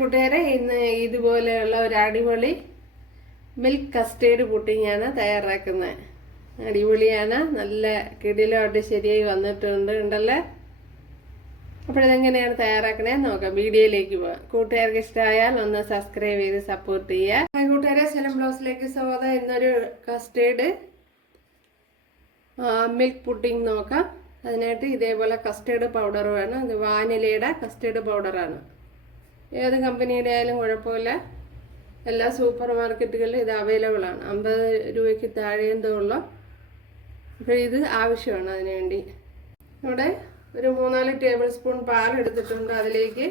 കൂട്ടുകാരെ, ഇന്ന് ഇതുപോലെയുള്ള ഒരു അടിപൊളി മിൽക്ക് കസ്റ്റേർഡ് പുഡിങ്ങാണ് തയ്യാറാക്കുന്നത്. അടിപൊളിയാണ്, നല്ല കിടിലമായിട്ട് ശരിയായി വന്നിട്ടുണ്ട് ഉണ്ടല്ലേ. അപ്പോഴിതെങ്ങനെയാണ് തയ്യാറാക്കണേന്ന് നോക്കാം. വീഡിയോയിലേക്ക് പോവാം. കൂട്ടുകാർക്ക് ഇഷ്ടമായാൽ ഒന്ന് സബ്സ്ക്രൈബ് ചെയ്ത് സപ്പോർട്ട് ചെയ്യുക. കൂട്ടുകാരെ, സെലം ബ്ലൗസിലേക്ക് സ്വാഗതം. ഇന്നൊരു കസ്റ്റേർഡ് മിൽക്ക് പുഡിങ് നോക്കാം. അതിനായിട്ട് ഇതേപോലെ കസ്റ്റേർഡ് പൗഡർ വേണം. ഇത് വാനിലയുടെ കസ്റ്റേർഡ് പൗഡറാണ്. ഏത് കമ്പനിയുടെ ആയാലും കുഴപ്പമില്ല. എല്ലാ സൂപ്പർ മാർക്കറ്റുകളിലും ഇത് അവൈലബിൾ ആണ്. 50 രൂപയ്ക്ക് താഴെ എന്തോ ഉള്ളൂ. അപ്പോൾ ഇത് ആവശ്യമാണ്. അതിനുവേണ്ടി ഇവിടെ ഒരു 3-4 ടേബിൾ സ്പൂൺ പാലെടുത്തിട്ടുണ്ട്. അതിലേക്ക്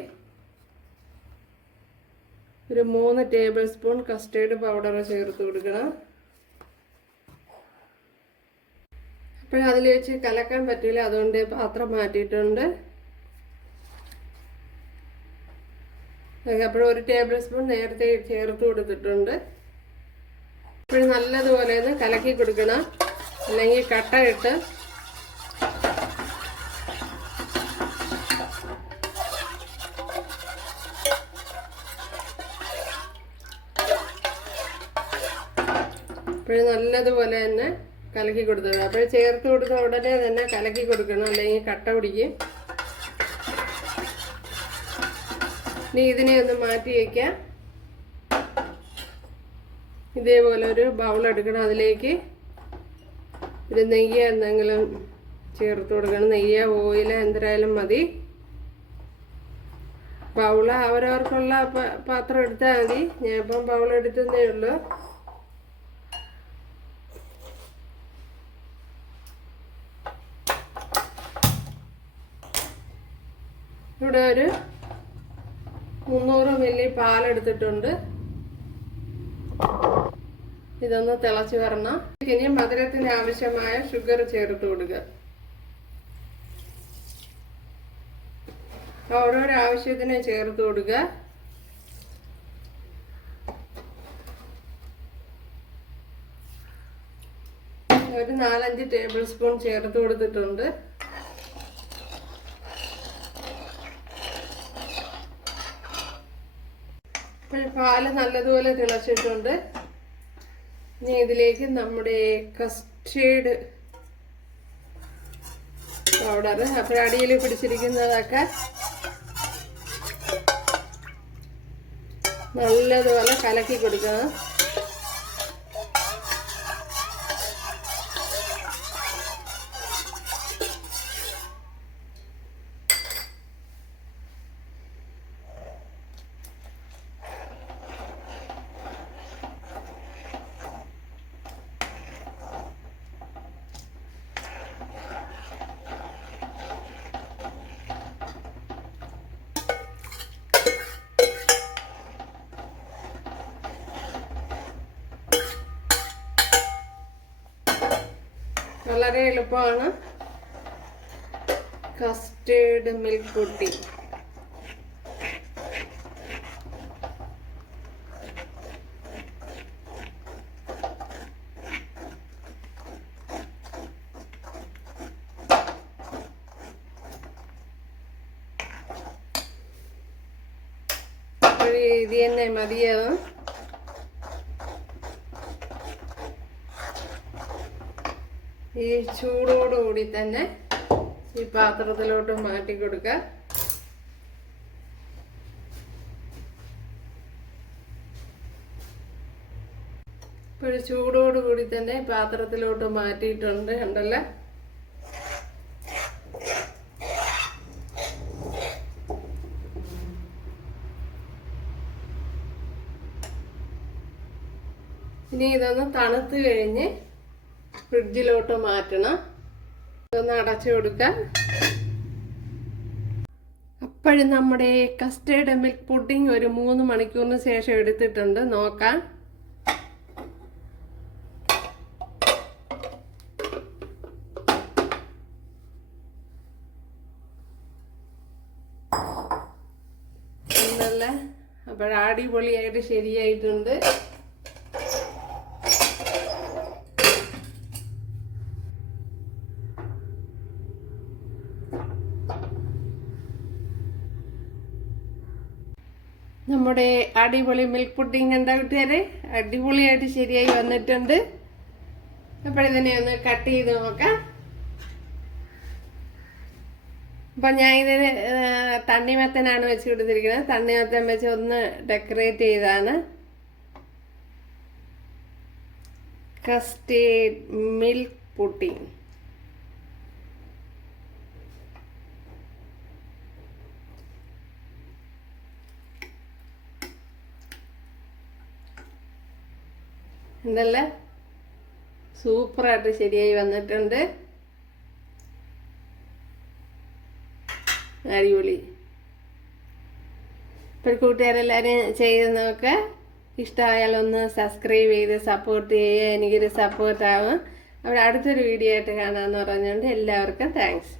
ഒരു 3 ടേബിൾ സ്പൂൺ കസ്റ്റേർഡ് പൗഡർ ചേർത്ത് കൊടുക്കണം. അപ്പോഴതിൽ വെച്ച് കലക്കാൻ പറ്റില്ല, അതുകൊണ്ട് പാത്രം മാറ്റിയിട്ടുണ്ട്. അപ്പോൾ 1 ടേബിൾ സ്പൂൺ നേരത്തെ ചേർത്ത് കൊടുത്തിട്ടുണ്ട്. ഇപ്പോൾ നല്ലതുപോലെ ഒന്ന് കലക്കി കൊടുക്കണം, അല്ലെങ്കിൽ കട്ട ഇട്ട് ഇപ്പോൾ നല്ലതുപോലെ തന്നെ കലക്കി കൊടുത്തത്. അപ്പോൾ ചേർത്ത് കൊടുത്ത ഉടനെ തന്നെ കലക്കി കൊടുക്കണം, അല്ലെങ്കിൽ കട്ട പിടിക്കും. ഇനി ഇതിനെ ഒന്ന് മാറ്റി വയ്ക്കാം. ഇതേപോലെ ഒരു ബൗൾ എടുക്കണം. അതിലേക്ക് ഒരു നെയ്യ് എന്തെങ്കിലും ചേർത്ത് കൊടുക്കണം. നെയ്യ്, ഓയില് എന്തായാലും മതി. ബൗള് അവരവർക്കുള്ള പാത്രം എടുത്താൽ മതി. ഞാൻ ഇപ്പം ബൗൾ എടുത്തതേ ഉള്ളൂ. ഇവിടെ ഒരു 300 മില്ലി പാലെടുത്തിട്ടുണ്ട്. ഇതൊന്ന് തിളച്ച് വരണം. ഇനി മധുരത്തിന് ആവശ്യമായ ഷുഗർ ചേർത്ത് കൊടുക്കുക. ഓരോരോ ആവശ്യത്തിന് ചേർത്ത് കൊടുക്കുക. ഒരു 4-5 ടേബിൾ സ്പൂൺ ചേർത്ത് കൊടുത്തിട്ടുണ്ട്. പാല് നല്ലതുപോലെ തിളച്ചിട്ടുണ്ട്. ഇനി ഇതിലേക്ക് നമ്മുടെ കസ്റ്റേർഡ് പൗഡർ, അപ്പോൾ അടിയിൽ പിടിച്ചിരിക്കുന്നതൊക്കെ നല്ലതുപോലെ കലക്കി കൊടുക്കണം. വളരെ എളുപ്പമാണ് കസ്റ്റേർഡ് മിൽക്ക് പുഡിംഗ്. ഇത് തന്നെ മതിയാകും. ഈ ചൂടോടുകൂടി തന്നെ ഈ പാത്രത്തിലോട്ട് മാറ്റി കൊടുക്കുക. ഇപ്പോൾ ചൂടോടുകൂടി തന്നെ പാത്രത്തിലോട്ട് മാറ്റിയിട്ടുണ്ട് ഉണ്ടല്ലോ. ഇനി ഇതൊന്ന് തണുത്ത് കഴിഞ്ഞ് ഫ്രിഡ്ജിലോട്ട് മാറ്റണം. ഇതൊന്ന് അടച്ചു കൊടുക്കാം. അപ്പോഴും നമ്മുടെ കസ്റ്റേർഡ് മിൽക്ക് പുഡിംഗ് ഒരു 3 മണിക്കൂറിന് ശേഷം എടുത്തിട്ടുണ്ട്. നോക്കാം. നല്ല അടിപൊളിയായിട്ട് ശരിയായിട്ടുണ്ട്. നമ്മുടെ അടിപൊളി മിൽക്ക് പുഡിംഗ് എന്താ കൂട്ടുകാരെ, അടിപൊളിയായിട്ട് ശരിയായി വന്നിട്ടുണ്ട്. അപ്പോഴിതിനെ ഒന്ന് കട്ട് ചെയ്ത് നോക്കാം. അപ്പം ഞാൻ ഇതിന് തണ്ണിമത്തനാണ് വെച്ച് കൊടുത്തിരിക്കുന്നത്. തണ്ണിമത്തൻ വെച്ച് ഒന്ന് ഡെക്കറേറ്റ് ചെയ്താണ്. Custard milk pudding. എന്തല്ല സൂപ്പറായിട്ട് ശരിയായി വന്നിട്ടുണ്ട്. അടിപൊളി. ഇപ്പോൾ കൂട്ടുകാരെല്ലാവരും ചെയ്ത് നോക്കുക. ഇഷ്ടമായാലൊന്ന് സബ്സ്ക്രൈബ് ചെയ്ത് സപ്പോർട്ട് ചെയ്യുക. എനിക്കൊരു സപ്പോർട്ടാവും. അവിടെ അടുത്തൊരു വീഡിയോ ആയിട്ട് കാണാമെന്ന് പറഞ്ഞുകൊണ്ട് എല്ലാവർക്കും താങ്ക്സ്.